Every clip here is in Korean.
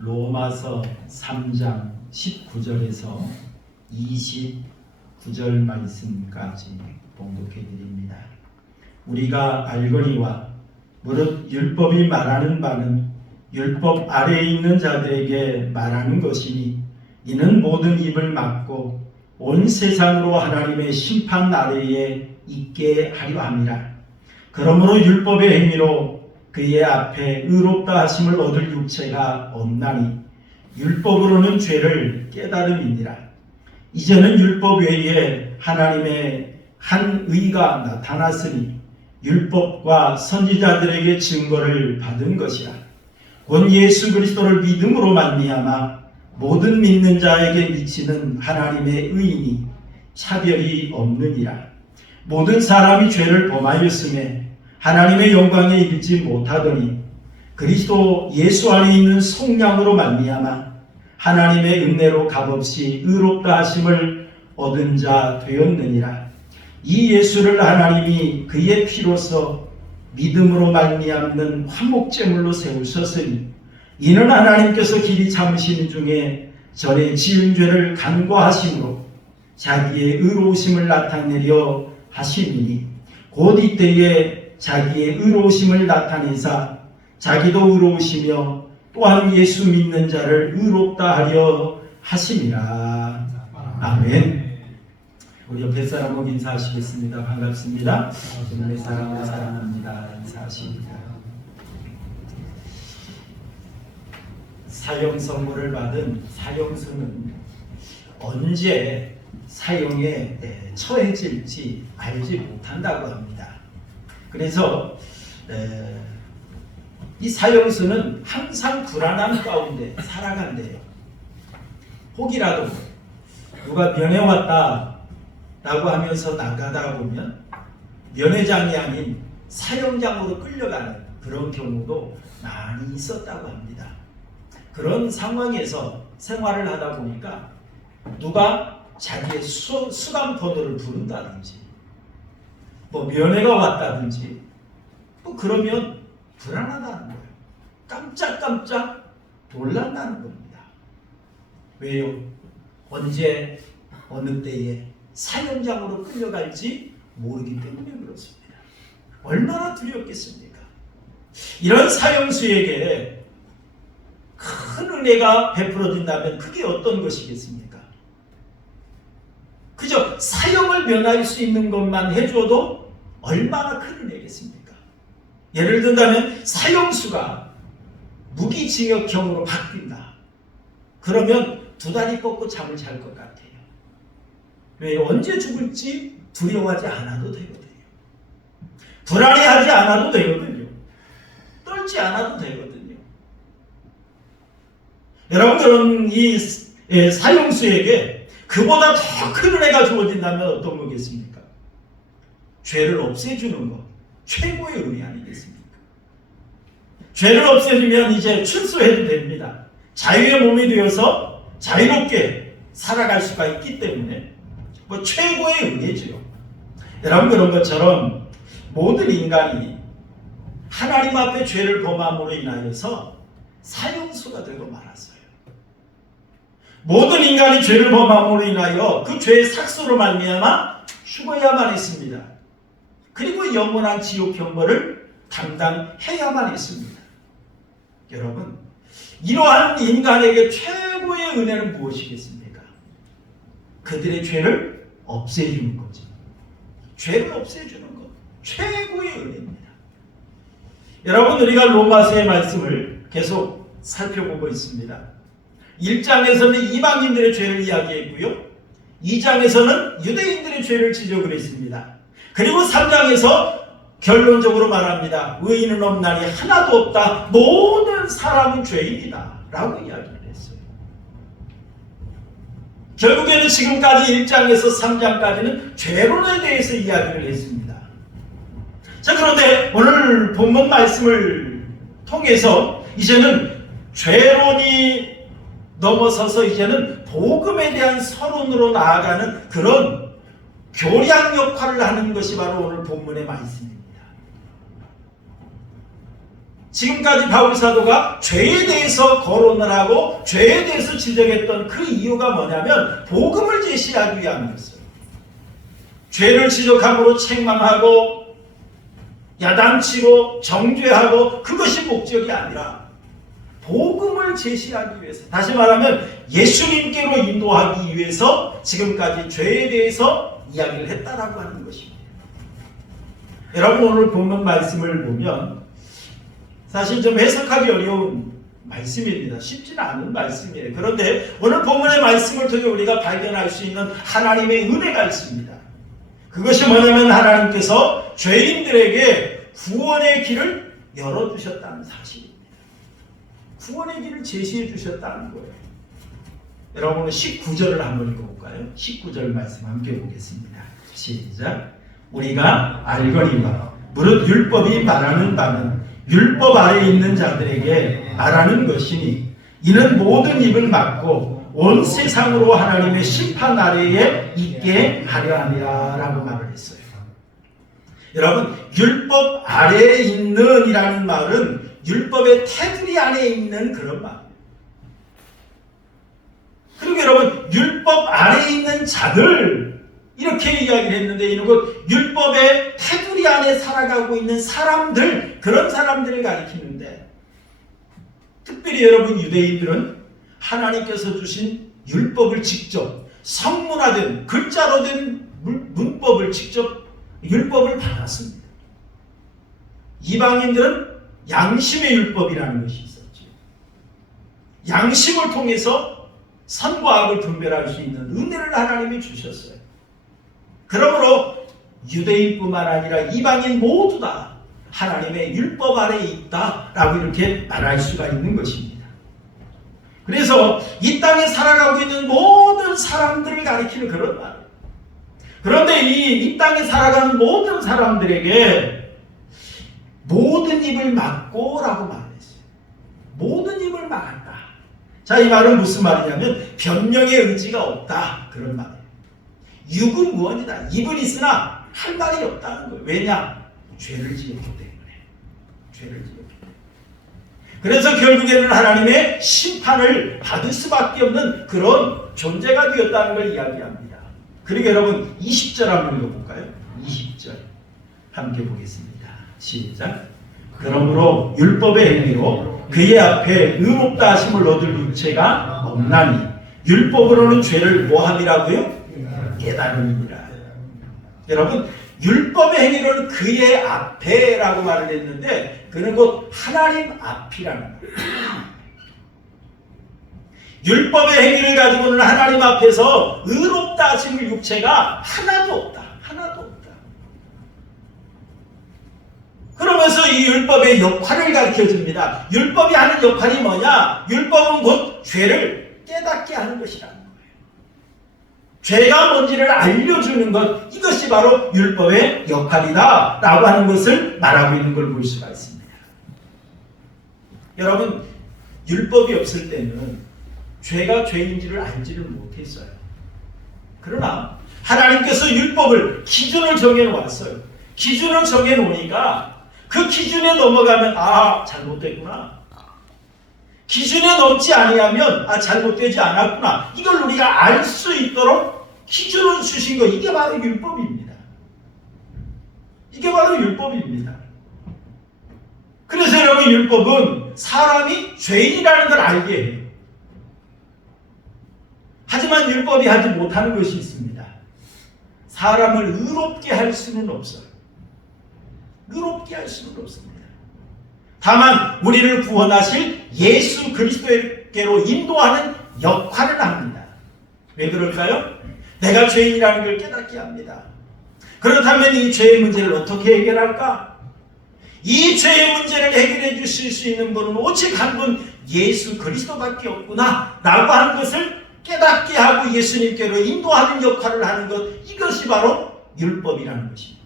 로마서 3장 19절에서 29절 말씀까지 봉독해 드립니다. 우리가 알거니와 무릇 율법이 말하는 바는 율법 아래에 있는 자들에게 말하는 것이니 이는 모든 입을 막고 온 세상으로 하나님의 심판 아래에 있게 하려 함이라. 그러므로 율법의 행위로 그의 앞에 의롭다 하심을 얻을 육체가 없나니 율법으로는 죄를 깨달음이니라. 이제는 율법 외에 하나님의 한 의가 나타났으니 율법과 선지자들에게 증거를 받은 것이라. 곧 예수 그리스도를 믿음으로 말미암아 모든 믿는 자에게 미치는 하나님의 의인이 차별이 없느니라. 모든 사람이 죄를 범하였음에 하나님의 영광에 이르지 못하더니 그리스도 예수 안에 있는 속량으로 말미암아 하나님의 은혜로 값없이 의롭다 하심을 얻은 자 되었느니라. 이 예수를 하나님이 그의 피로서 믿음으로 말미암는 화목제물로 세우셨으니 이는 하나님께서 길이 참으시는 중에 전에 지은 죄를 간과하심으로 자기의 의로우심을 나타내려 하심이니 곧 이때에 자기의 의로우심을 나타내사 자기도 의로우시며 또한 예수 믿는 자를 의롭다 하려 하심이라. 아멘. 우리 옆에 사람하고 인사하시겠습니다. 반갑습니다. 주님의 사랑을 사랑합니다. 인사하십니다. 사형 선고를 받은 사형수는 언제 사형에 처해질지 알지 못한다고 합니다. 그래서 이 사형수는 항상 불안한 가운데 살아간대요. 혹이라도 누가 면회 왔다 라고 하면서 나가다 보면 면회장이 아닌 사형장으로 끌려가는 그런 경우도 많이 있었다고 합니다. 그런 상황에서 생활을 하다 보니까 누가 자기의 수감 번호를 부른다든지 뭐 면회가 왔다든지 뭐 그러면 불안하다는 거예요. 깜짝깜짝 놀란다는 겁니다. 왜요? 언제 어느 때에 사형장으로 끌려갈지 모르기 때문에 그렇습니다. 얼마나 두렵겠습니까? 이런 사형수에게 큰 은혜가 베풀어진다면 그게 어떤 것이겠습니까? 그저 사형을 면할 수 있는 것만 해줘도 얼마나 큰 은혜겠습니까? 예를 든다면 사형수가 무기징역형으로 바뀐다. 그러면 두 다리 뻗고 잠을 잘 것 같아요. 왜? 언제 죽을지 두려워하지 않아도 되거든요. 불안해하지 않아도 되거든요. 떨지 않아도 되거든요. 여러분들은 이 사형수에게 그보다 더 큰 은혜가 주어진다면 어떤 거겠습니까? 죄를 없애주는 것, 최고의 은혜 아니겠습니까? 죄를 없애주면 이제 출소해도 됩니다. 자유의 몸이 되어서 자유롭게 살아갈 수가 있기 때문에 뭐 최고의 은혜죠. 여러분 그런 것처럼 모든 인간이 하나님 앞에 죄를 범함으로 인하여서 사형수가 되고 말았어요. 모든 인간이 죄를 범함으로 인하여 그 죄의 삭수로 말미암아 죽어야만 했습니다. 그리고 영원한 지옥 형벌을 감당해야만 했습니다. 여러분, 이러한 인간에게 최고의 은혜는 무엇이겠습니까? 그들의 죄를 없애주는 거죠. 죄를 없애주는 것, 최고의 은혜입니다. 여러분, 우리가 로마서의 말씀을 계속 살펴보고 있습니다. 1장에서는 이방인들의 죄를 이야기했고요. 2장에서는 유대인들의 죄를 지적을 했습니다. 그리고 3장에서 결론적으로 말합니다. 의인은 없나니 하나도 없다. 모든 사람은 죄인이다. 라고 이야기를 했어요. 결국에는 지금까지 1장에서 3장까지는 죄론에 대해서 이야기를 했습니다. 자, 그런데 오늘 본문 말씀을 통해서 이제는 죄론이 넘어서서 이제는 복음에 대한 서론으로 나아가는 그런 교량 역할을 하는 것이 바로 오늘 본문의 말씀입니다. 지금까지 바울 사도가 죄에 대해서 거론을 하고 죄에 대해서 지적했던 그 이유가 뭐냐면 복음을 제시하기 위함이었어요. 죄를 지적함으로 책망하고 야단치고 정죄하고 그것이 목적이 아니라 복음을 제시하기 위해서, 다시 말하면 예수님께로 인도하기 위해서 지금까지 죄에 대해서 이야기를 했다라고 하는 것입니다. 여러분, 오늘 본문 말씀을 보면 사실 좀 해석하기 어려운 말씀입니다. 쉽지는 않은 말씀이에요. 그런데 오늘 본문의 말씀을 통해 우리가 발견할 수 있는 하나님의 은혜가 있습니다. 그것이 뭐냐면 하나님께서 죄인들에게 구원의 길을 열어주셨다는 사실입니다. 구원의 길을 제시해 주셨다는 거예요. 여러분, 19절을 한번 읽어볼까요? 19절 말씀 함께 보겠습니다. 시작. 우리가 알거니와 무릇 율법이 말하는 바는 율법 아래에 있는 자들에게 말하는 것이니 이는 모든 입을 막고 온 세상으로 하나님의 심판 아래에 있게 하려 함이라 라고 말을 했어요. 여러분, 율법 아래에 있는 이라는 말은 율법의 테두리 안에 있는 그런 말. 그리고 여러분, 율법 아래에 있는 자들 이렇게 이야기를 했는데, 이는 곧 율법의 테두리 안에 살아가고 있는 사람들, 그런 사람들을 가리키는데, 특별히 여러분 유대인들은 하나님께서 주신 율법을 직접 성문화된 글자로 된 문법을 직접 율법을 받았습니다. 이방인들은 양심의 율법이라는 것이 있었죠. 양심을 통해서 선과 악을 분별할 수 있는 은혜를 하나님이 주셨어요. 그러므로 유대인뿐만 아니라 이방인 모두 다 하나님의 율법 아래에 있다라고 이렇게 말할 수가 있는 것입니다. 그래서 이 땅에 살아가고 있는 모든 사람들을 가리키는 그런 말. 그런데 이 땅에 살아가는 모든 사람들에게 모든 입을 막고 라고 말했어요. 모든 입을 막았다. 자, 이 말은 무슨 말이냐면 변명의 의지가 없다, 그런 말이에요. 육은 무언이다. 입은 있으나 할 말이 없다는 거예요. 왜냐? 죄를 지었기 때문에. 죄를 지었기 때문에. 그래서 결국에는 하나님의 심판을 받을 수밖에 없는 그런 존재가 되었다는 걸 이야기합니다. 그리고 여러분 20절 한번 읽어볼까요? 20절 함께 보겠습니다. 시작. 그러므로 율법의 행위로 그의 앞에 의롭다 하심을 얻을 육체가 없나니 율법으로는 죄를 뭐함이라고요? 깨달음이니라. 여러분, 율법의 행위로는 그의 앞에라고 말을 했는데 그는 곧 하나님 앞이라는 거예요. 율법의 행위를 가지고는 하나님 앞에서 의롭다 하심을 육체가 하나도 없다. 하나도 없다. 그러면서 이 율법의 역할을 가르쳐줍니다. 율법이 하는 역할이 뭐냐? 율법은 곧 죄를 깨닫게 하는 것이라는 거예요. 죄가 뭔지를 알려주는 것, 이것이 바로 율법의 역할이다 라고 하는 것을 말하고 있는 걸 볼 수가 있습니다. 여러분, 율법이 없을 때는 죄가 죄인지를 알지를 못했어요. 그러나 하나님께서 율법을, 기준을 정해놓았어요. 기준을 정해놓으니까 그 기준에 넘어가면 잘못됐구나. 기준에 넘지 아니하면 잘못되지 않았구나. 이걸 우리가 알 수 있도록 기준을 주신 거, 이게 바로 율법입니다. 이게 바로 율법입니다. 그래서 여러분, 율법은 사람이 죄인이라는 걸 알게 해요. 하지만 율법이 하지 못하는 것이 있습니다. 사람을 의롭게 할 수는 없어요. 의롭게 할 수는 없습니다. 다만 우리를 구원하실 예수 그리스도께로 인도하는 역할을 합니다. 왜 그럴까요? 내가 죄인이라는 걸 깨닫게 합니다. 그렇다면 이 죄의 문제를 어떻게 해결할까? 이 죄의 문제를 해결해 주실 수 있는 분은 오직 한 분, 예수 그리스도밖에 없구나 라고 하는 것을 깨닫게 하고 예수님께로 인도하는 역할을 하는 것, 이것이 바로 율법이라는 것입니다.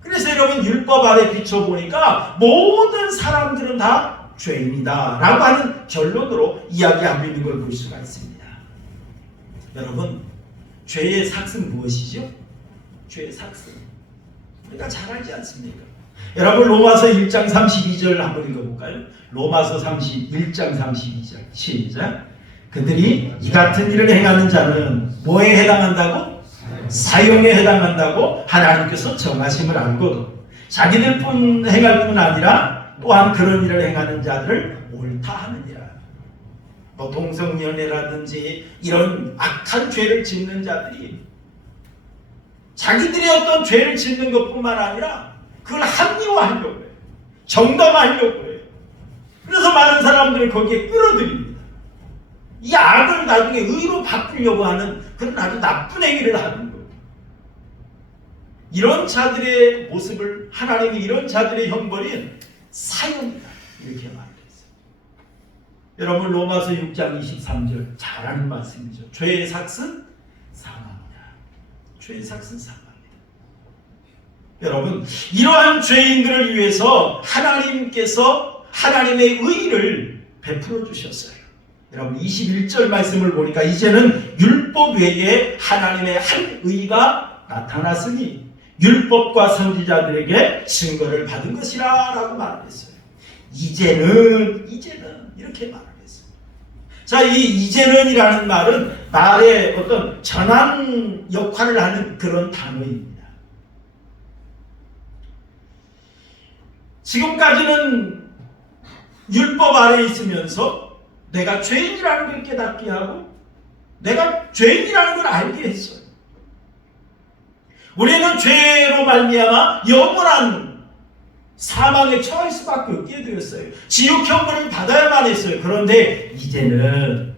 그래서 여러분, 율법 아래 비춰보니까 모든 사람들은 다 죄인이다 라고 하는 결론으로 이야기하고 있는 걸 볼 수가 있습니다. 여러분, 죄의 삭은 무엇이죠? 죄의 삭은 우리가 잘 알지 않습니까? 여러분 로마서 1장 32절 한번 읽어볼까요? 로마서 1장 32절 시작. 그들이 이 같은 일을 행하는 자는 뭐에 해당한다고? 사형에 해당한다고 하나님께서 정하심을 알고도 자기들 행할 뿐 아니라 또한 그런 일을 행하는 자들을 옳다 하느니라. 뭐 동성연애라든지 이런 악한 죄를 짓는 자들이 자기들이 어떤 죄를 짓는 것뿐만 아니라 그걸 합리화하려고 해요. 정당화하려고 해요. 그래서 많은 사람들이 거기에 끌어들입니다. 이 악을 나중에 의로 바꾸려고 하는 그런 아주 나쁜 행위를 하는 거예요. 이런 자들의 모습을 하나님이 이런 자들의 형벌인 사형이다 이렇게 말했어요. 여러분 로마서 6장 23절 잘 아는 말씀이죠. 죄의 삭은 사망이다. 죄의 삭은 사망이다. 여러분 이러한 죄인들을 위해서 하나님께서 하나님의 의를 베풀어 주셨어요. 여러분 21절 말씀을 보니까 이제는 율법 외에 하나님의 한 의가 나타났으니 율법과 선지자들에게 증거를 받은 것이라 라고 말했어요. 이제는 이렇게 말했어요. 자, 이 이제는이라는 말은 말의 어떤 전환 역할을 하는 그런 단어입니다. 지금까지는 율법 아래에 있으면서 내가 죄인이라는 걸 깨닫게 하고 내가 죄인이라는 걸 알게 했어요. 우리는 죄로 말미암아 영원한 사망에 처할 수밖에 없게 되었어요. 지옥 형벌을 받아야만 했어요. 그런데 이제는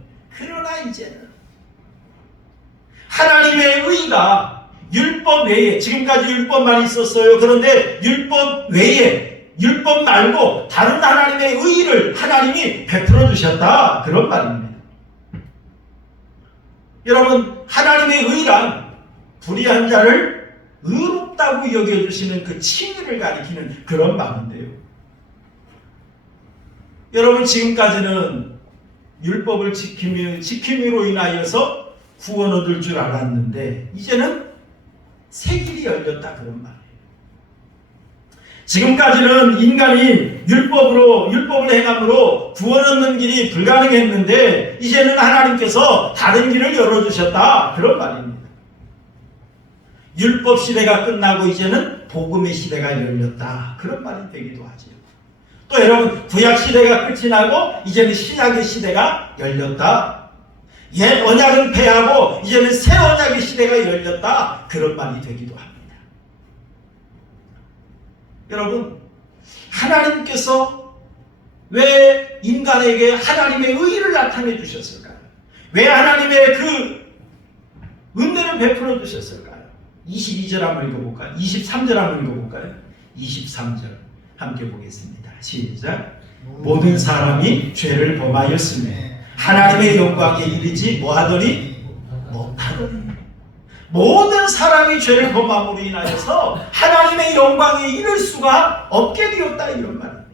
하나님의 의가 율법 외에 지금까지 율법만 있었어요. 그런데 율법 외에 율법 말고 다른 하나님의 의를 하나님이 베풀어 주셨다. 그런 말입니다. 여러분 하나님의 의란 불의한 자를 의롭다고 여겨주시는 그 칭의를 가리키는 그런 말인데요. 여러분 지금까지는 율법을 지킴으로 인하여서 구원 얻을 줄 알았는데 이제는 새 길이 열렸다 그런 말이에요. 지금까지는 인간이 율법을 행함으로 구원 얻는 길이 불가능했는데 이제는 하나님께서 다른 길을 열어주셨다 그런 말입니다. 율법 시대가 끝나고 이제는 복음의 시대가 열렸다 그런 말이 되기도 하죠. 또 여러분 구약 시대가 끝이 나고 이제는 신약의 시대가 열렸다. 옛 언약은 폐하고 이제는 새 언약의 시대가 열렸다 그런 말이 되기도 합니다. 여러분 하나님께서 왜 인간에게 하나님의 의를 나타내 주셨을까요? 왜 하나님의 그 은혜를 베풀어 주셨을까요? 22절 한번 읽어볼까요? 23절 한번 읽어볼까요? 23절 함께 보겠습니다. 시작. 모든 사람이 죄를 범하였으며 하나님의 영광에 이르지 뭐하더니? 못하더니. 모든 사람이 죄를 범함으로 인하여서 하나님의 영광에 이를 수가 없게 되었다 이런 말입니다.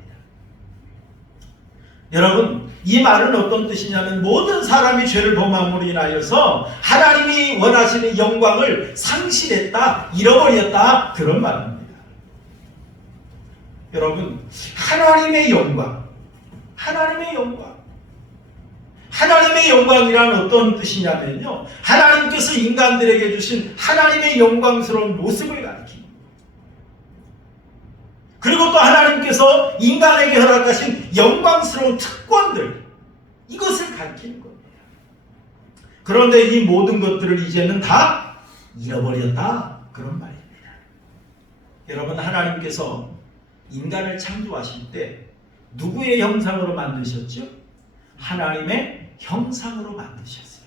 여러분 이 말은 어떤 뜻이냐면 모든 사람이 죄를 범함으로 인하여서 하나님이 원하시는 영광을 상실했다, 잃어버렸다 그런 말입니다. 여러분 하나님의 영광이란 어떤 뜻이냐면요, 하나님께서 인간들에게 주신 하나님의 영광스러운 모습을 가리킵니다. 그리고 또 하나님께서 인간에게 허락하신 영광스러운 특권들, 이것을 가리키는 겁니다. 그런데 이 모든 것들을 이제는 다 잃어버렸다 그런 말입니다. 여러분 하나님께서 인간을 창조하실 때 누구의 형상으로 만드셨죠? 하나님의 형상으로 만드셨어요.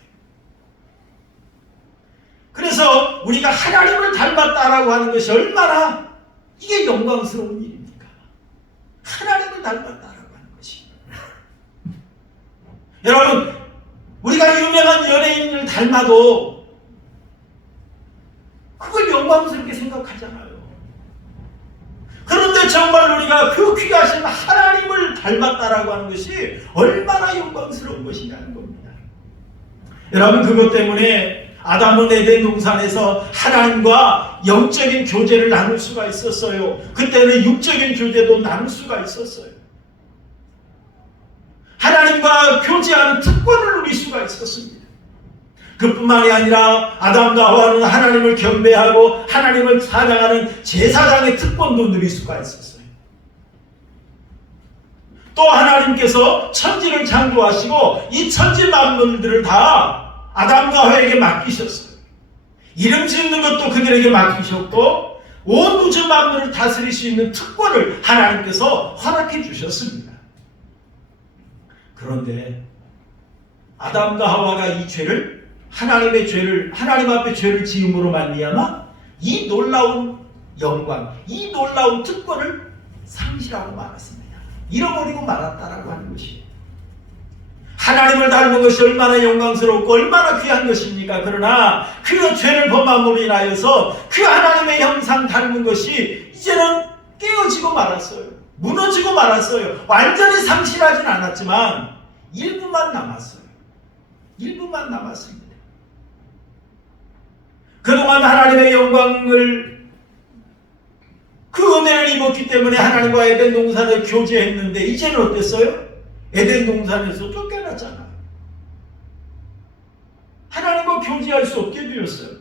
그래서 우리가 하나님을 닮았다라고 하는 것이 얼마나 이게 영광스러운 일입니까? 하나님을 닮았다라고 하는 것이. 여러분 우리가 유명한 연예인을 닮아도 그걸 영광스럽게 생각하잖아요. 그런데 정말 우리가 그 귀하신 하나님을 닮았다라고 하는 것이 얼마나 영광스러운 것이냐는 겁니다. 여러분 그것 때문에 아담은 에덴 동산에서 하나님과 하나님과 영적인 교제를 나눌 수가 있었어요. 그때는 육적인 교제도 나눌 수가 있었어요. 하나님과 교제하는 특권을 누릴 수가 있었습니다. 그뿐만이 아니라 아담과 하와는 하나님을 경배하고 하나님을 찬양하는 제사장의 특권도 누릴 수가 있었어요. 또 하나님께서 천지를 창조하시고 이 천지 만물들을 다 아담과 하와에게 맡기셨어요. 이름 짓는 것도 그들에게 맡기셨고 온 우주 만물을 다스릴 수 있는 특권을 하나님께서 허락해 주셨습니다. 그런데 아담과 하와가 이 죄를 하나님 앞에 죄를 지음으로 말미암아 이 놀라운 영광, 이 놀라운 특권을 상실하고 말았습니다. 잃어버리고 말았다라고 하는 것이에요. 하나님을 닮은 것이 얼마나 영광스럽고 얼마나 귀한 것입니까? 그러나 그 죄를 범함으로 인하여서 그 하나님의 형상 닮은 것이 이제는 깨어지고 말았어요. 무너지고 말았어요. 완전히 상실하진 않았지만 일부만 남았어요. 일부만 남았습니다. 그동안 하나님의 영광을 그 은혜를 입었기 때문에 하나님과 에덴 동산을 교제했는데 이제는 어땠어요? 에덴 동산에서 쫓겨났잖아요. 하나님과 교제할 수 없게 되었어요.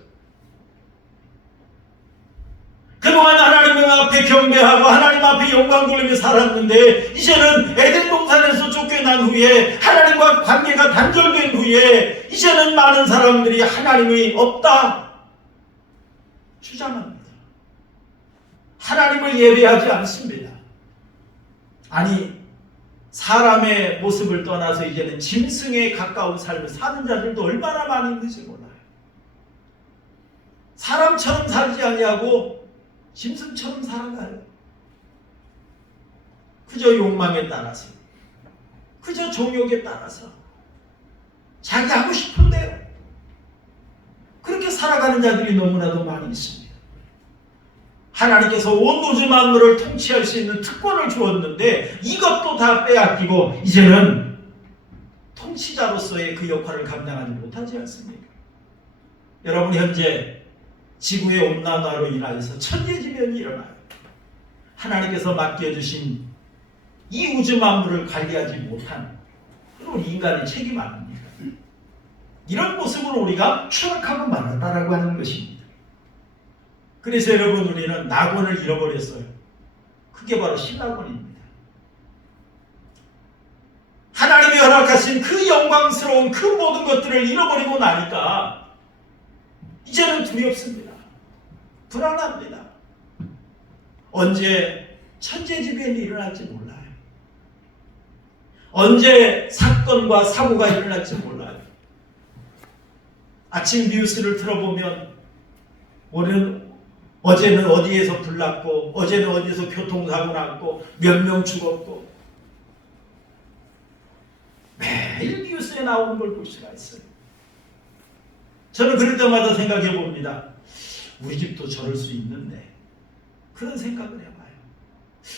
그동안 하나님 앞에 경배하고 하나님 앞에 영광 돌리며 살았는데 이제는 에덴 동산에서 쫓겨난 후에 하나님과 관계가 단절된 후에 이제는 많은 사람들이 하나님이 없다 주장합니다. 하나님을 예배하지 않습니다. 아니 사람의 모습을 떠나서 이제는 짐승에 가까운 삶을 사는 자들도 얼마나 많이 있는지 몰라요. 사람처럼 살지 아니하고 짐승처럼 살아가요. 그저 욕망에 따라서, 그저 정욕에 따라서 자기 하고 싶은 대로 그렇게 살아가는 자들이 너무나도 많이 있습니다. 하나님께서 온 우주 만물을 통치할 수 있는 특권을 주었는데 이것도 다 빼앗기고 이제는 통치자로서의 그 역할을 감당하지 못하지 않습니까? 여러분 현재 지구의 온난화로 인하여서 천재지변이 일어나요. 하나님께서 맡겨주신 이 우주 만물을 관리하지 못한 그런 인간의 책임 아닙니까? 이런 모습으로 우리가 추락하고 말았다라고 하는 것입니다. 그래서 여러분 우리는 낙원을 잃어버렸어요. 그게 바로 신낙원입니다. 하나님이 허락하신 그 영광스러운 그 모든 것들을 잃어버리고 나니까 이제는 두렵습니다. 불안합니다. 언제 천재지변이 일어날지 몰라요. 언제 사건과 사고가 일어날지 몰라요. 아침 뉴스를 들어보면 어제는 어디에서 불났고 어제는 어디서 교통사고 났고 몇 명 죽었고 매일 뉴스에 나오는 걸 볼 수가 있어요. 저는 그럴 때마다 생각해 봅니다. 우리 집도 저럴 수 있는데 그런 생각을 해봐요.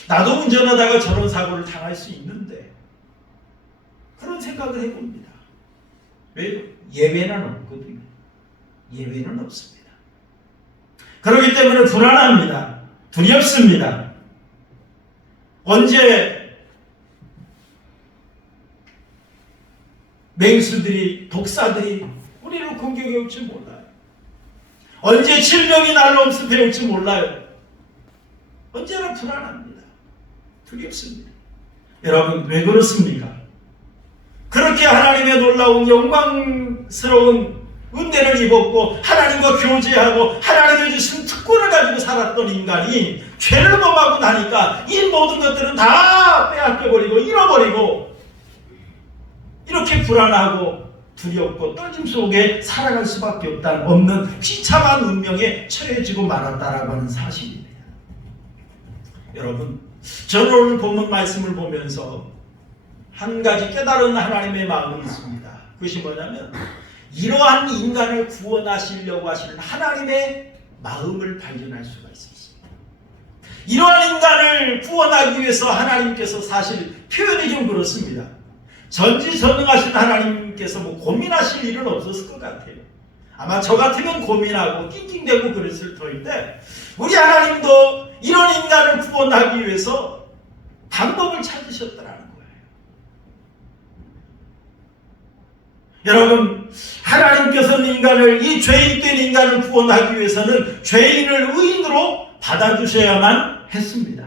나도 운전하다가 저런 사고를 당할 수 있는데 그런 생각을 해봅니다. 왜? 예외는 없거든요. 예외는 없습니다. 그렇기 때문에 불안합니다. 두렵습니다. 언제 맹수들이 독사들이 우리를 공격해 올지 몰라요. 언제 질병이 날로 엄습해 올지 몰라요. 언제나 불안합니다. 두렵습니다. 여러분 왜 그렇습니까? 그렇게 하나님의 놀라운 영광스러운 은혜를 입었고 하나님과 교제하고 하나님의 주신 특권을 가지고 살았던 인간이 죄를 범하고 나니까 이 모든 것들은 다 빼앗겨버리고 잃어버리고 이렇게 불안하고 두렵고 떨림 속에 살아갈 수밖에 없는 비참한 운명에 처해지고 말았다라고 하는 사실입니다. 여러분 저는 오늘 본문 말씀을 보면서 한 가지 깨달은 하나님의 마음이 있습니다. 그것이 뭐냐면 이러한 인간을 구원하시려고 하시는 하나님의 마음을 발견할 수가 있었습니다. 이러한 인간을 구원하기 위해서 하나님께서 사실 표현이 좀 그렇습니다. 전지전능하신 하나님께서 고민하실 일은 없었을 것 같아요. 아마 저 같으면 고민하고 낑낑대고 그랬을 터인데 우리 하나님도 이런 인간을 구원하기 위해서 방법을 찾으셨더라는 거예요. 여러분, 하나님께서는 이 죄인된 인간을 구원하기 위해서는 죄인을 의인으로 받아주셔야만 했습니다.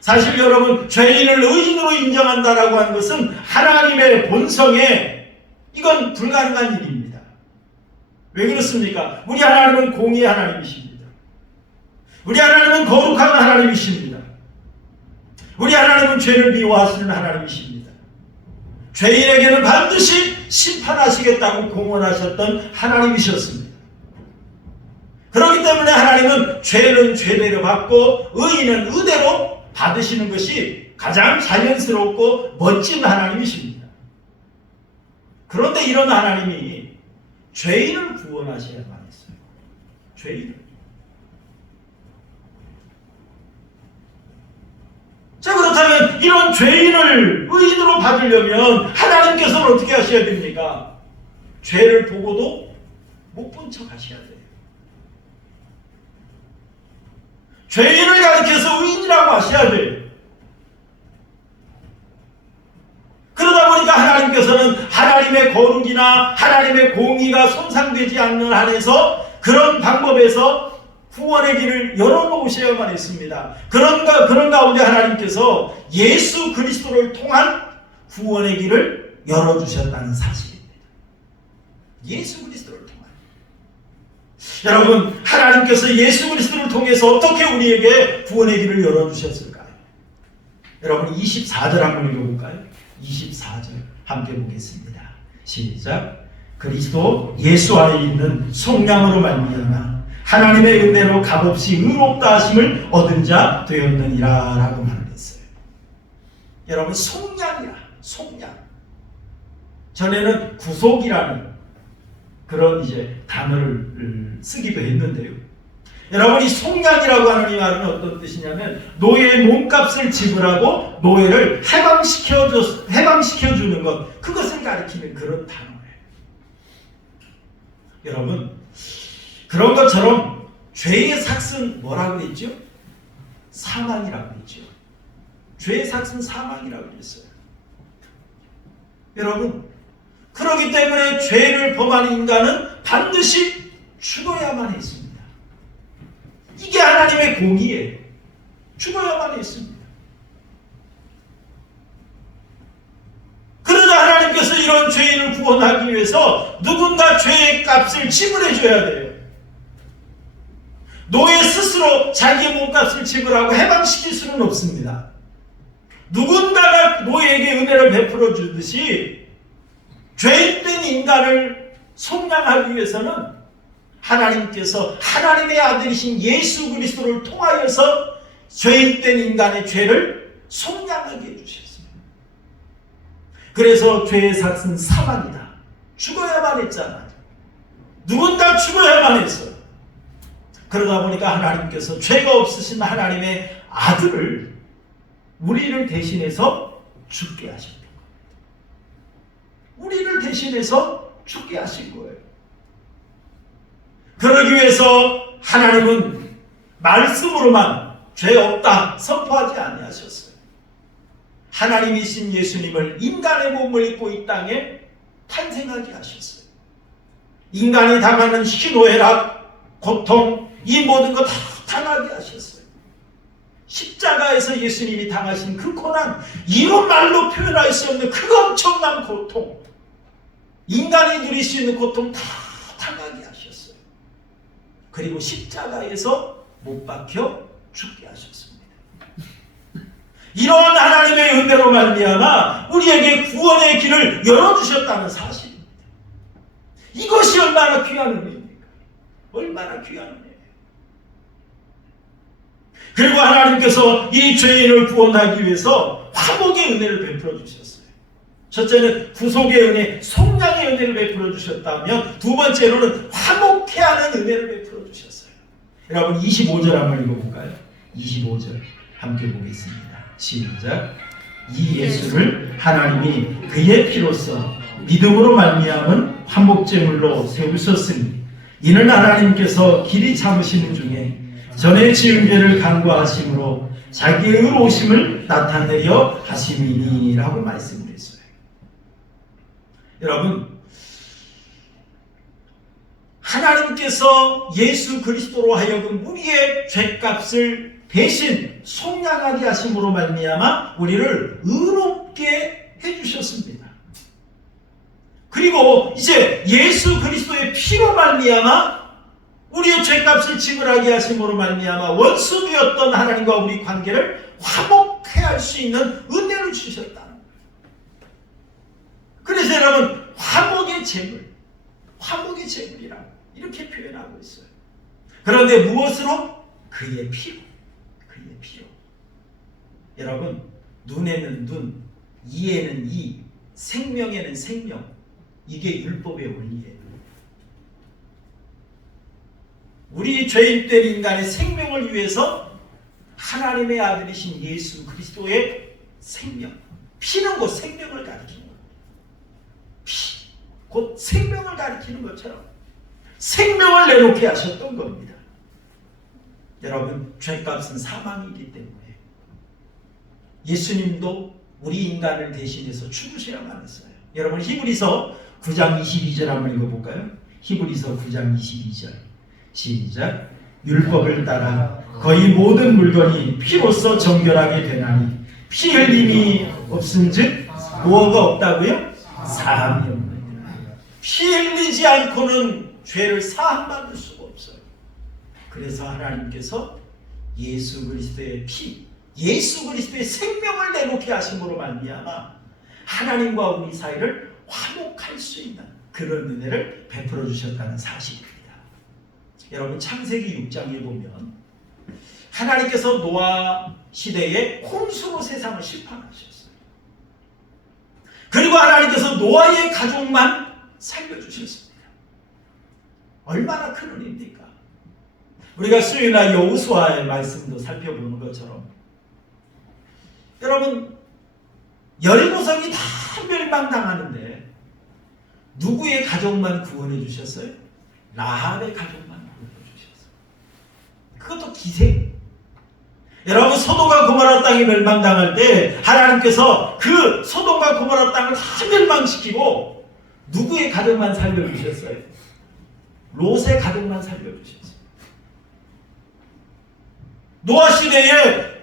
사실 여러분, 죄인을 의인으로 인정한다라고 하는 것은 하나님의 본성에 이건 불가능한 일입니다. 왜 그렇습니까? 우리 하나님은 공의의 하나님이십니다. 우리 하나님은 거룩한 하나님이십니다. 우리 하나님은 죄를 미워하시는 하나님이십니다. 죄인에게는 반드시 심판하시겠다고 공언하셨던 하나님이셨습니다. 그렇기 때문에 하나님은 죄는 죄대로 받고 의인은 의대로 받으시는 것이 가장 자연스럽고 멋진 하나님이십니다. 그런데 이런 하나님이 죄인을 구원하셔야만 했어요. 죄인을. 자, 그렇다면 이런 죄인을 의인으로 받으려면 하나님께서는 어떻게 하셔야 됩니까? 죄를 보고도 못 본 척 하셔야 돼요. 죄인을 가리켜서 의인이라고 하셔야 돼요. 그러다 보니까 하나님께서는 하나님의 거룩이나 하나님의 공의가 손상되지 않는 한에서 그런 방법에서 구원의 길을 열어놓으셔야만 했습니다. 그런 가운데 하나님께서 예수 그리스도를 통한 구원의 길을 열어주셨다는 사실입니다. 예수 그리스도를 통한. 여러분, 하나님께서 예수 그리스도를 통해서 어떻게 우리에게 구원의 길을 열어주셨을까요? 여러분, 24절 한번 읽어볼까요? 24절 함께 보겠습니다. 시작. 그리스도 예수 안에 있는 속량으로 말미암아 하나님의 은혜로 값없이 의롭다 하심을 얻은 자 되었느니라 라고 말했어요. 여러분, 속량이라, 속량. 전에는 구속이라는 그런 단어를 쓰기도 했는데요. 여러분, 이 속량이라고 하는 이 말은 어떤 뜻이냐면 노예의 몸값을 지불하고 노예를 해방시켜주는 것, 그것을 가리키는 그런 단어예요. 여러분, 그런 것처럼 죄의 삭은 뭐라고 그랬죠? 사망이라고 그랬죠. 죄의 삭은 사망이라고 그랬어요. 여러분, 그렇기 때문에 죄를 범하는 인간은 반드시 죽어야만 했습니다. 이게 하나님의 공의예요. 죽어야만 했습니다. 그러자 하나님께서 이런 죄인을 구원하기 위해서 누군가 죄의 값을 지불해 줘야 돼요. 노예 스스로 자기의 몸값을 지불하고 해방시킬 수는 없습니다. 누군가가 노예에게 은혜를 베풀어 주듯이 죄인된 인간을 속량하기 위해서는 하나님께서 하나님의 아들이신 예수 그리스도를 통하여서 죄인된 인간의 죄를 속량하게 해주셨습니다. 그래서 죄의 삭은 사망이다. 죽어야만 했잖아요. 누군가 죽어야만 했어요. 그러다 보니까 하나님께서 죄가 없으신 하나님의 아들을 우리를 대신해서 죽게 하신 거예요. 우리를 대신해서 죽게 하신 거예요. 그러기 위해서 하나님은 말씀으로만 죄 없다 선포하지 아니하셨어요. 하나님이신 예수님을 인간의 몸을 입고 이 땅에 탄생하게 하셨어요. 인간이 당하는 희노애락, 고통, 이 모든 것 다 당하게 하셨어요. 십자가에서 예수님이 당하신 그 고난, 이런 말로 표현할 수 없는 그 엄청난 고통, 인간이 누릴 수 있는 고통 다 당하게 하셨어요. 그리고 십자가에서 못 박혀 죽게 하셨습니다. 이러한 하나님의 은혜로 말미암아 우리에게 구원의 길을 열어주셨다는 사실입니다. 이것이 얼마나 귀한 은혜입니까? 얼마나 귀한 은혜예요. 그리고 하나님께서 이 죄인을 구원하기 위해서 화목의 은혜를 베풀어 주셨어요. 첫째는 구속의 은혜, 속량의 은혜를 베풀어 주셨다면 두 번째로는 화목케 하는 은혜를 베풀어 주셨어요. 여러분 25절 한번 읽어볼까요? 25절 함께 보겠습니다. 시작. 이 예수를 하나님이 그의 피로써 믿음으로 말미암은 화목제물로 세우셨으니 이는 하나님께서 길이 참으시는 중에 전에 지은 죄를 간구하심으로 자기의 의로우심을 나타내려 하심이니라고 말씀을 했어요. 여러분, 하나님께서 예수 그리스도로 하여금 우리의 죄값을 대신 속량하게 하심으로 말미암아 우리를 의롭게 해주셨습니다. 그리고 이제 예수 그리스도의 피로 말미암아 우리의 죄값을 지불하게 하심으로 말미암아 원수되었던 하나님과 우리 관계를 화목해 할 수 있는 은혜를 주셨다. 그래서 여러분, 화목의 제물이라고 이렇게 표현하고 있어요. 그런데 무엇으로? 그의 피로. 여러분, 눈에는 눈, 이에는 이, 생명에는 생명. 이게 율법의 원리예요. 우리 죄인된 인간의 생명을 위해서 하나님의 아들이신 예수 그리스도의 생명, 피는 곧 생명을 가리키는 거예요. 피, 곧 생명을 가리키는 것처럼 생명을 내놓게 하셨던 겁니다. 여러분, 죄값은 사망이기 때문에 예수님도 우리 인간을 대신해서 죽으셔야만 했어요. 여러분, 히브리서 9장 22절 한번 읽어볼까요? 히브리서 9장 22절 시작. 율법을 따라 거의 모든 물건이 피로써 정결하게 되나니 피 흘림이 없은즉 뭐가 없다고요? 사함이 없느니라. 피 흘리지 않고는 죄를 사함받을 수가 없어요. 그래서 하나님께서 예수 그리스도의 피, 예수 그리스도의 생명을 내놓게 하심으로 말미암아 하나님과 우리 사이를 화목할 수 있는 그런 은혜를 베풀어 주셨다는 사실입니다. 여러분, 창세기 6장에 보면 하나님께서 노아 시대에 홍수로 세상을 심판하셨어요. 그리고 하나님께서 노아의 가족만 살려주셨습니다. 얼마나 큰 은혜입니까? 우리가 수요일날 여호수아의 말씀도 살펴보는 것처럼 여러분, 여리고성이 다 멸망당하는데 누구의 가족만 구원해 주셨어요? 라합의 가족만 구원해 주셨어요. 그것도 기생. 여러분, 소돔과 고모라 땅이 멸망당할 때 하나님께서 그 소돔과 고모라 땅을 다 멸망시키고 누구의 가족만 살려주셨어요? 롯의 가족만 살려주셨어요. 노아 시대에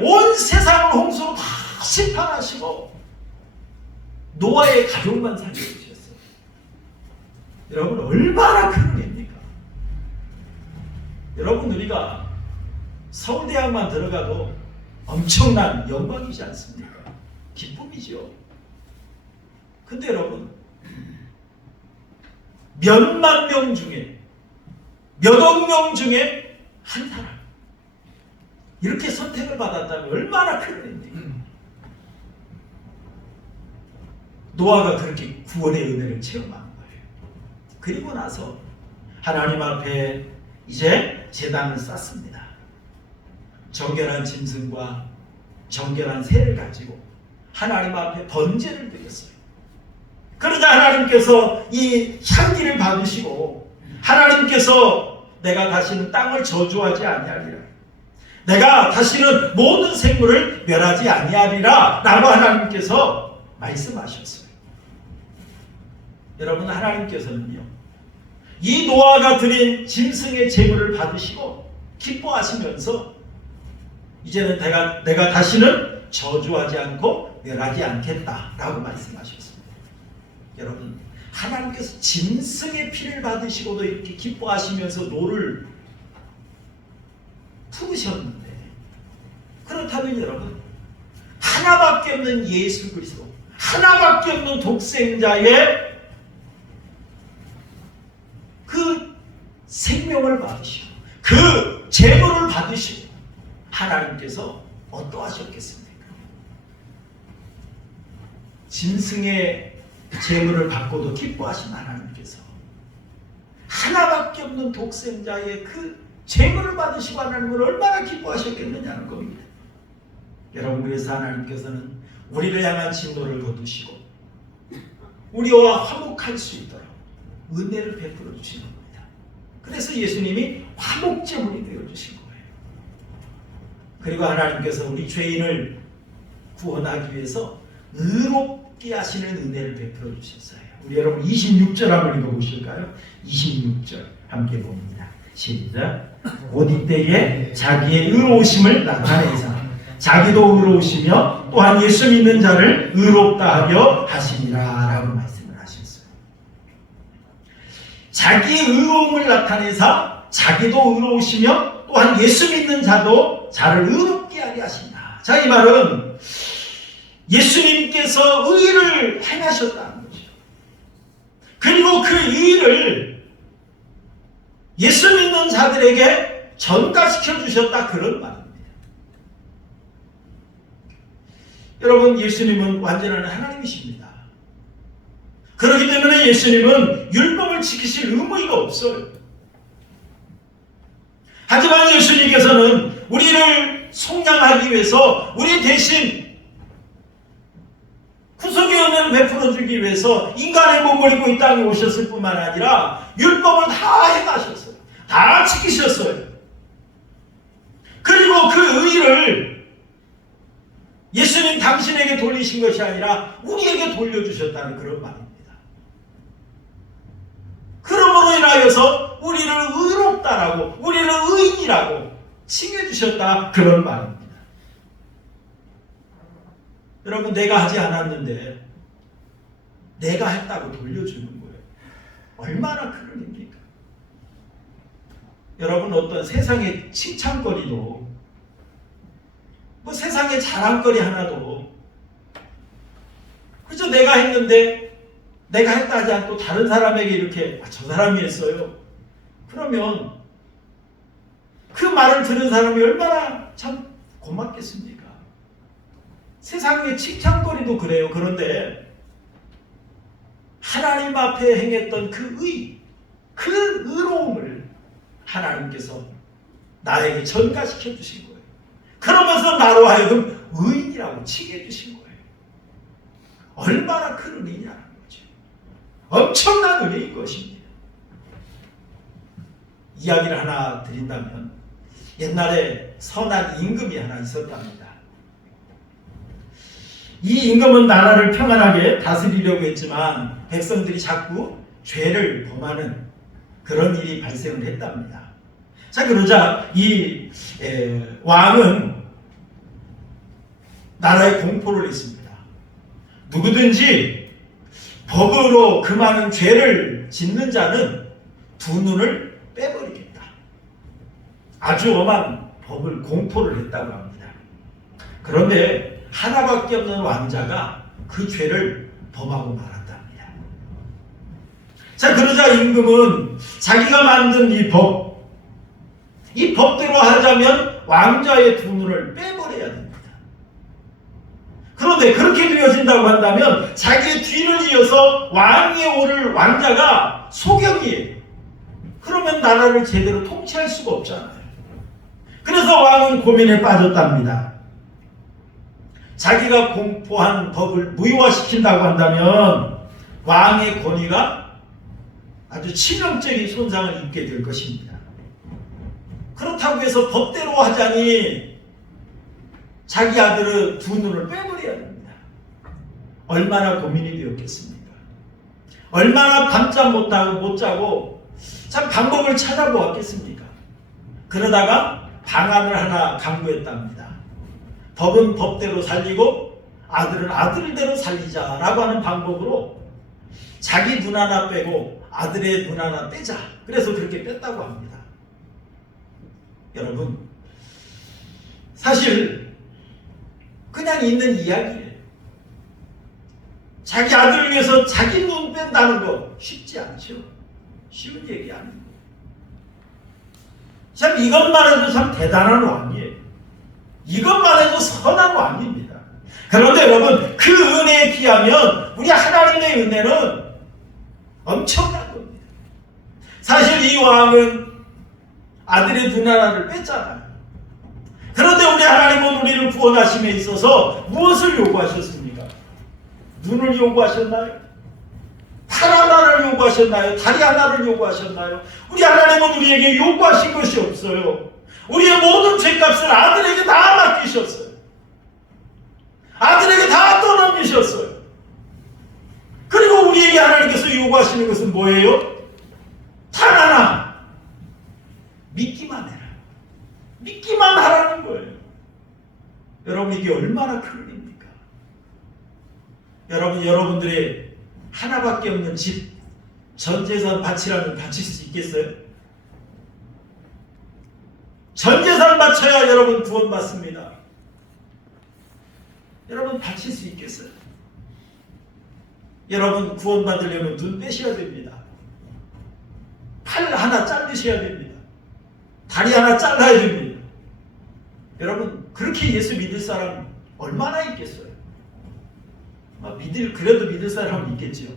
온 세상을 홍수로 다 심판하시고 노아의 가족만 살려주셨어요. 여러분, 얼마나 큰 은혜입니까? 여러분, 우리가 서울대학만 들어가도 엄청난 영광이지 않습니까? 기쁨이죠. 근데 여러분, 몇만 명 중에 몇억 명 중에 한 사람 이렇게 선택을 받았다면 얼마나 큰 은혜입니까? 노아가 그렇게 구원의 은혜를 체험한 거예요. 그리고 나서 하나님 앞에 이제 제단을 쌓습니다. 정결한 짐승과 정결한 새를 가지고 하나님 앞에 번제를 드렸어요. 그러자 하나님께서 이 향기를 받으시고 하나님께서 내가 다시는 땅을 저주하지 아니하리라, 내가 다시는 모든 생물을 멸하지 아니하리라 라고 하나님께서 말씀하셨어요. 여러분, 하나님께서는요, 이 노아가 드린 짐승의 제물을 받으시고 기뻐하시면서 이제는 내가 다시는 저주하지 않고 멸하지 않겠다라고 말씀하셨습니다. 여러분, 하나님께서 짐승의 피를 받으시고도 이렇게 기뻐하시면서 노를 품으셨는데, 그렇다면 여러분, 하나밖에 없는 예수 그리스도, 하나밖에 없는 독생자의 그 생명을 받으시고 그 제물을 받으시고 하나님께서 어떠하셨겠습니까? 짐승의 제물을 받고도 기뻐하신 하나님께서 하나밖에 없는 독생자의 그 제물을 받으시고 하나님을 얼마나 기뻐하셨겠느냐는 겁니다. 여러분, 그래서 하나님께서는 우리를 향한 진노를 거두시고 우리와 화목할 수 있도록 은혜를 베풀어 주시는 겁니다. 그래서 예수님이 화목제물이 되어 주신 거예요. 그리고 하나님께서 우리 죄인을 구원하기 위해서 의롭게 하시는 은혜를 베풀어 주셨어요. 우리 여러분 26절 한번 읽어보실까요? 26절 함께 봅니다. 시작. 곧 이때에 자기의 의로우심을 나타내사 자기도 의로우시며 또한 예수 믿는 자를 의롭다 하려 하시니라 라고 말씀을 하셨어요. 자기의 의로움을 나타내사 자기도 의로우시며 또한 예수 믿는 자를 의롭게 하려 하신다. 자, 이 말은 예수님께서 의를 행하셨다는 거죠. 그리고 그 의를 예수 믿는 자들에게 전가시켜 주셨다, 그런 말입니다. 여러분, 예수님은 완전한 하나님이십니다. 그렇기 때문에 예수님은 율법을 지키실 의무가 없어요. 하지만 예수님께서는 우리를 속량하기 위해서 우리 대신 구속의 은혜를 베풀어 주기 위해서 인간의 몸을 입고 이 땅에 오셨을 뿐만 아니라 율법을 다 행하셨어요. 다 지키셨어요. 그리고 그 의를 예수님 당신에게 돌리신 것이 아니라 우리에게 돌려주셨다는 그런 말입니다. 그러므로 인하여서 우리를 의롭다라고, 우리를 의인이라고 칭해주셨다, 그런 말입니다. 여러분, 내가 하지 않았는데 내가 했다고 돌려주는 거예요. 얼마나 큰 은혜입니까? 여러분, 어떤 세상의 칭찬거리도, 뭐 세상의 자랑거리 하나도 그저 내가 했는데 내가 했다 하지 않고 다른 사람에게 이렇게 저 사람이 했어요. 그러면 그 말을 들은 사람이 얼마나 참 고맙겠습니까? 세상의 칭찬거리도 그래요. 그런데 하나님 앞에 행했던 그 의로움을 하나님께서 나에게 전가시켜 주신 거예요. 그러면서 나로 하여금 의인이라고 칭해 주신 거예요. 얼마나 큰 은혜냐는 거죠. 엄청난 은혜인 것입니다. 이야기를 하나 드린다면, 옛날에 선한 임금이 하나 있었답니다. 이 임금은 나라를 평안하게 다스리려고 했지만 백성들이 자꾸 죄를 범하는 그런 일이 발생을 했답니다. 자, 그러자 이 왕은 나라에 공포를 했습니다. 누구든지 법으로 그 많은 죄를 짓는 자는 두 눈을 빼버리겠다. 아주 엄한 법을 공포를 했다고 합니다. 그런데 하나밖에 없는 왕자가 그 죄를 범하고 말았답니다. 자, 그러자 임금은 자기가 만든 이 법대로 하자면 왕자의 두 눈을 빼버려야 됩니다. 그런데 그렇게 되어진다고 한다면 자기의 뒤를 이어서 왕위에 오를 왕자가 소경이에요. 그러면 나라를 제대로 통치할 수가 없잖아요. 그래서 왕은 고민에 빠졌답니다. 자기가 공포한 법을 무효화시킨다고 한다면 왕의 권위가 아주 치명적인 손상을 입게 될 것입니다. 그렇다고 해서 법대로 하자니 자기 아들의 두 눈을 빼버려야 됩니다. 얼마나 고민이 되었겠습니까? 얼마나 밤잠 못 자고 참 방법을 찾아보았겠습니까? 그러다가 방안을 하나 강구했답니다. 법은 법대로 살리고 아들은 아들대로 살리자라고 하는 방법으로 자기 눈 하나 빼고 아들의 눈 하나 빼자. 그래서 그렇게 뺐다고 합니다. 여러분, 사실 그냥 있는 이야기예요. 자기 아들을 위해서 자기 눈 뺀다는 거 쉽지 않죠. 쉬운 얘기 아닙니다. 참 이것만 해도 참 대단한 왕이에요. 이것만 해도 선한 왕입니다. 그런데 여러분, 그 은혜에 비하면 우리 하나님의 은혜는 엄청난 겁니다. 사실 이 왕은 아들의 눈 하나를 뺐잖아요. 그런데 우리 하나님은 우리를 구원하심에 있어서 무엇을 요구하셨습니까? 눈을 요구하셨나요? 팔 하나를 요구하셨나요? 다리 하나를 요구하셨나요? 우리 하나님은 우리에게 요구하신 것이 없어요. 우리의 모든 죄값을 아들에게 다 맡기셨어요. 아들에게 다 떠넘기셨어요. 그리고 우리에게 하나님께서 요구하시는 것은 뭐예요? 단 하나, 믿기만 해라. 믿기만 하라는 거예요. 여러분, 이게 얼마나 큰 일입니까? 여러분들의 하나밖에 없는 집, 전 재산 바치라면 바칠 수 있겠어요? 전 재산 바쳐야 여러분 구원받습니다. 여러분 바칠 수 있겠어요? 여러분 구원받으려면 눈 빼셔야 됩니다. 팔 하나 자르셔야 됩니다. 다리 하나 잘라야 됩니다. 여러분 그렇게 예수 믿을 사람 얼마나 있겠어요? 그래도 믿을 사람은 있겠죠.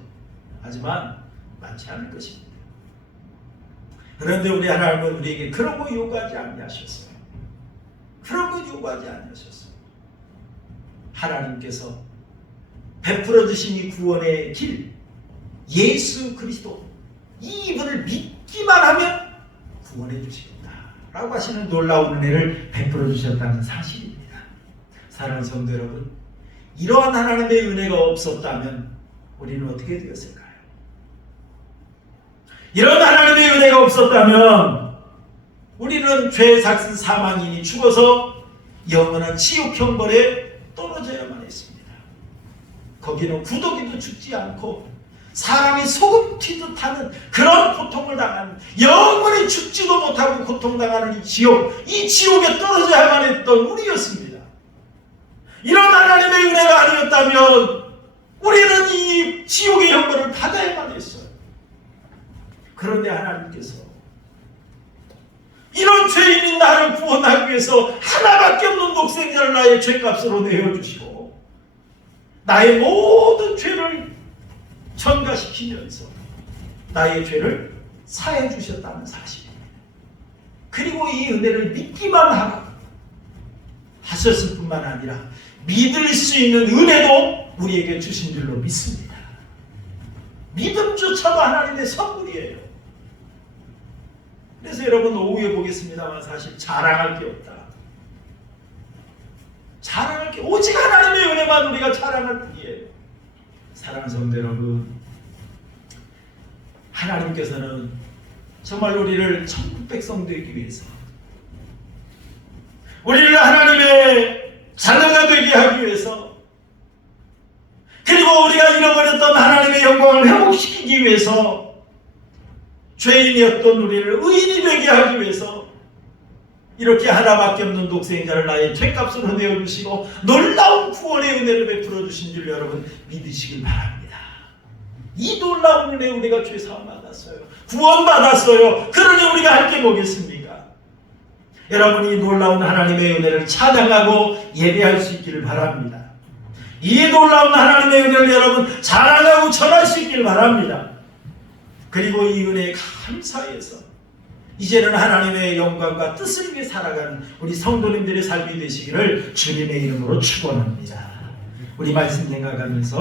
하지만 많지 않을 것입니다. 그런데 우리 하나님은 우리에게 그런 거 요구하지 아니하셨어요. 그런 거 요구하지 아니하셨어요. 하나님께서 베풀어 주신 이 구원의 길, 예수 그리스도, 이분을 믿기만 하면 구원해 주시겠다 라고 하시는 놀라운 은혜를 베풀어 주셨다는 사실입니다. 사랑하는 성도 여러분, 이러한 하나님의 은혜가 없었다면 우리는 어떻게 되었을까요? 이런 하나님의 은혜가 없었다면 우리는 죄 삭은 사망인이 죽어서 영원한 지옥 형벌에 떨어져야만 했습니다. 거기는 구더기도 죽지 않고 사람이 소금 튀듯 하는 그런 고통을 당하는, 영원히 죽지도 못하고 고통당하는 이 지옥에 떨어져야만 했던 우리였습니다. 이런 하나님의 은혜가 아니었다면 우리는 이 지옥의 형벌을 받아야만 했어요. 그런데 하나님께서 이런 죄인인 나를 구원하기 위해서 하나밖에 없는 독생자를 나의 죄값으로 내어주시고 나의 모든 죄를 전가시키면서 나의 죄를 사해 주셨다는 사실입니다. 그리고 이 은혜를 믿기만 하라 하셨을 뿐만 아니라 믿을 수 있는 은혜도 우리에게 주신 줄로 믿습니다. 믿음조차도 하나님의 선물이에요. 그래서 여러분 오후에 보겠습니다만 사실 자랑할 게 없다. 자랑할 게 오직 하나님의 은혜만 우리가 자랑할 뿐이에요. 사랑하는 성도 여러분, 하나님께서는 정말 우리를 천국 백성 되기 위해서, 우리를 하나님의 자녀가 되게 하기 위해서, 그리고 우리가 잃어버렸던 하나님의 영광을 회복시키기 위해서, 죄인이었던 우리를 의인이 되게 하기 위해서 이렇게 하나밖에 없는 독생자를 나의 죄값으로 내어주시고 놀라운 구원의 은혜를 베풀어 주신 줄 여러분 믿으시길 바랍니다. 이 놀라운 은혜 우리가 죄사함 받았어요. 구원받았어요. 그러니 우리가 할 게 뭐겠습니까? 여러분이 놀라운 하나님의 은혜를 찬양하고 예배할 수 있기를 바랍니다. 이 놀라운 하나님의 은혜를 여러분 자랑하고 전할 수 있기를 바랍니다. 그리고 이 은혜에 감사해서 이제는 하나님의 영광과 뜻을 위해 살아가는 우리 성도님들의 삶이 되시기를 주님의 이름으로 축원합니다. 우리 말씀 생각하면서